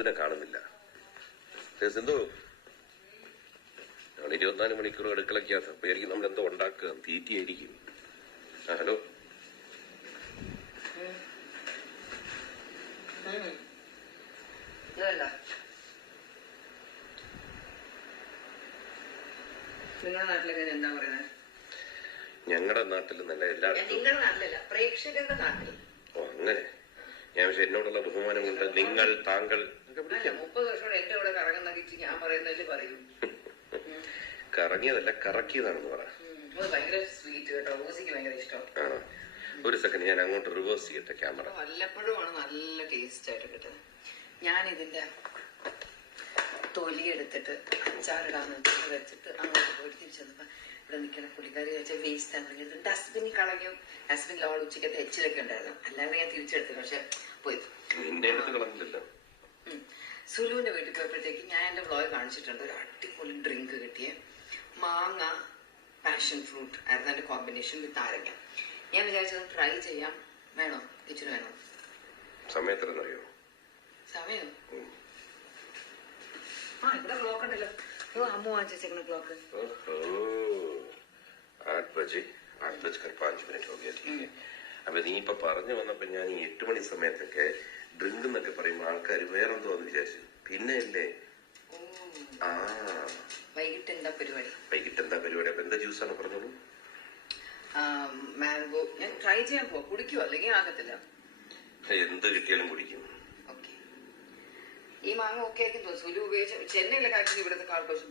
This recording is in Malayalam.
സിന്ധുവിനെ കാണുന്നില്ല. സിന്ധു, ഞങ്ങൾ 24 മണിക്കൂർ അടുക്കളയ്ക്കകത്ത്. അപ്പൊ ആയിരിക്കും നമ്മളെന്തോ ഉണ്ടാക്കുക, തീറ്റിയായിരിക്കും. ഹലോ. നിങ്ങളുടെ നാട്ടിലൊക്കെ എന്താ പറയുന്നത്? ഞങ്ങളുടെ നാട്ടിൽ നല്ല എല്ലാവരും. നിങ്ങളുടെ നാട്ടിലല്ല, പ്രേക്ഷകരുടെ നാട്ടിൽ. ഓ അങ്ങനെ. ഞാൻ പക്ഷെ എന്നോടുള്ള ബഹുമാനം കൊണ്ട് നിങ്ങൾ, താങ്കൾ 30 വർഷം എന്റെ കൂടെ കറങ്ങുന്ന ഞാൻ പറയുന്നതിൽ പറയൂ. കറങ്ങിയതല്ല, കറക്കിയതാണെന്ന് പറ. ഭയങ്കര സ്വീറ്റ് കേട്ടോ, റോസിക്ക് ഭയങ്കര ഇഷ്ടം. ആണോ? ഒരു സെക്കൻഡ്, ഞാൻ അങ്ങോട്ട് റിവേഴ്സ് ചെയ്യട്ടെ ക്യാമറ. വല്ലപ്പോഴുമാണ് നല്ല ടേസ്റ്റ് ആയിട്ട് കിട്ടുന്നത്. ഞാൻ ഇതിന്റെ തൊലി എടുത്തിട്ട് അച്ചാറിടാന്ന് വെച്ചിട്ട് അങ്ങോട്ട് പോയിട്ട് തിരിച്ചെന്നപ്പോ ഇവിടെ നിൽക്കുന്ന പുള്ളിക്കാരി വെച്ചാൽ വേസ്റ്റ് ആണെന്ന് ഡസ്റ്റ്ബിനിൽ കളഞ്ഞു. ഡസ്റ്റ്ബിനിൽ അവൾ ഉച്ചക്കത്തെ എച്ചിലൊക്കെ ഉണ്ടായിരുന്നു. അല്ലാതെ ഞാൻ തിരിച്ചെടുത്തു, പക്ഷെ പോയി. സുലുവിന്റെ വീട്ടിൽ പോയപ്പോഴത്തേക്ക് ഞാൻ എന്റെ വ്ളോഗ് കാണിച്ചിട്ടുണ്ട്. ഒരു അടിപൊളി ഡ്രിങ്ക് കിട്ടിയ മാങ്ങ പാഷൻ ഫ്രൂട്ട് ആയിരുന്നു എന്റെ കോമ്പിനേഷൻ വിത്ത് നാരങ്ങ. ഞാൻ വിചാരിച്ചത് ട്രൈ ചെയ്യാം. വേണോ? കിച്ചന് വേണോ? സമയത്തറിയോ? സമയം ഇവിടെ ക്ലോക്ക് ഉണ്ടല്ലോ. അമ്മ വാങ്ങിച്ചേക്കുന്ന ക്ലോക്ക്. 8:05 അപ്പൊ നീ ഇപ്പൊ പറഞ്ഞു വന്നപ്പോ ഞാൻ ഈ 8 മണി സമയത്തൊക്കെ ഡ്രിങ്ക് എന്നൊക്കെ പറയുമ്പോ ആൾക്കാർ വേറെന്തോ എന്ന് വിചാരിച്ചു. പിന്നെ അല്ലേ വൈകിട്ട് എന്താ പരിപാടി? അപ്പൊ എന്താ ജ്യൂസാണ് പറഞ്ഞോളൂ. മാംഗോ. ഞാൻ ട്രൈ ചെയ്യാൻ പോവാ. കുടിക്കുവോ? അല്ലെങ്കിൽ ആകത്തില്ല. എന്ത് കിട്ടിയാലും കുടിക്കും. ഓക്കെ. ഈ മാങ്ങ ഓക്കെ ആയിരിക്കും തോന്നുന്നു. സുലു ഉപയോഗിച്ച് ചെന്നൈയിലൊക്കെ ആക്കി ഇവിടുത്തെ കാൾ കുറച്ച്